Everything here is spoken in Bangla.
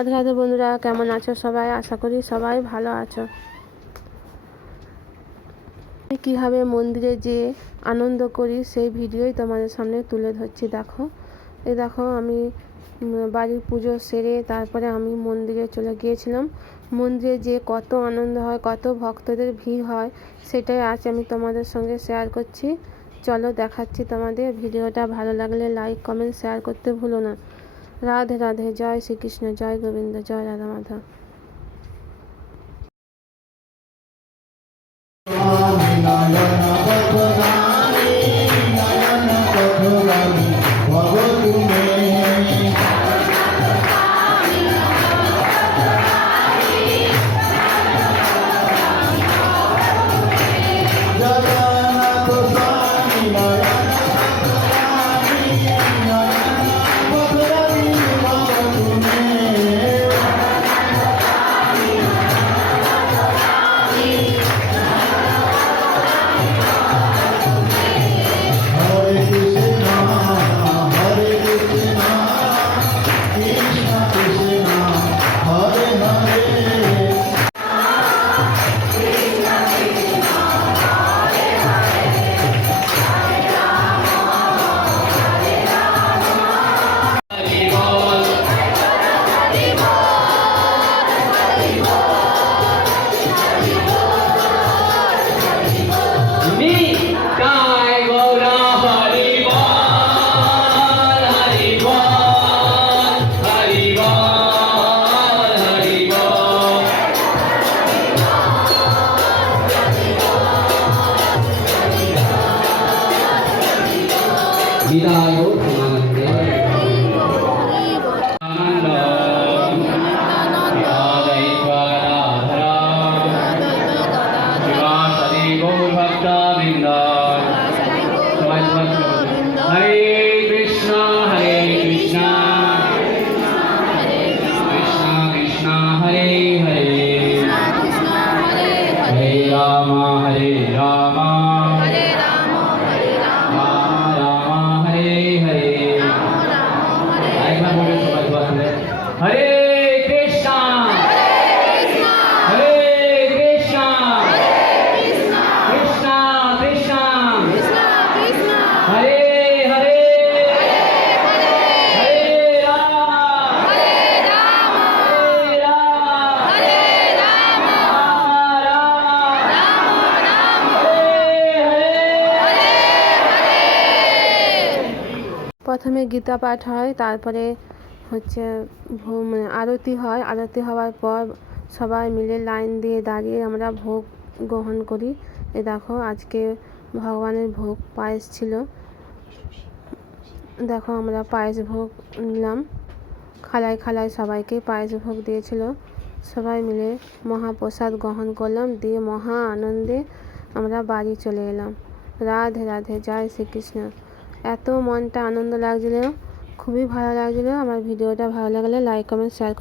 রাধে রাধে বন্ধুরা, কেমন আছো সবাই? আশা করি সবাই ভালো আছো। কীভাবে মন্দিরে যে আনন্দ করি, সেই ভিডিওই তোমাদের সামনে তুলে ধরছি। দেখো, এই দেখো, আমি বাড়ির পুজো সেরে তারপরে আমি মন্দিরে চলে গিয়েছিলাম। মন্দিরে যে কত আনন্দ হয়, কত ভক্তদের ভিড় হয়, সেটাই আজ আমি তোমাদের সঙ্গে শেয়ার করছি। চলো দেখাচ্ছি তোমাদের। ভিডিওটা ভালো লাগলে লাইক কমেন্ট শেয়ার করতে ভুলো না। রাধে রাধে জয় শ্রীকৃষ্ণ জয় গোবিন্দ জয় রাধা মাধব Hare 期大家。প্রথমে গীতা পাঠ হয়, তারপরে হচ্ছে মানে আরতি হয়। আরতি হওয়ার পর সবাই মিলে লাইন দিয়ে দাঁড়িয়ে আমরা ভোগ গ্রহণ করি। এ দেখো, আজকে ভগবানের ভোগ পায়েস ছিল। দেখো, আমরা পায়েস ভোগ নিলাম। খালায় খালায় সবাইকে পায়েস ভোগ দিয়েছিল। সবাই মিলে মহাপ্রসাদ গ্রহণ করলাম। দিয়ে মহা আনন্দে আমরা বাড়ি চলে এলাম। রাধে রাধে, জয় শ্রীকৃষ্ণ। এত মনটা আনন্দ লাগছিল, খুবই ভালো লাগছিল। আমার ভিডিওটা ভালো লাগলে লাইক কমেন্ট শেয়ার করতে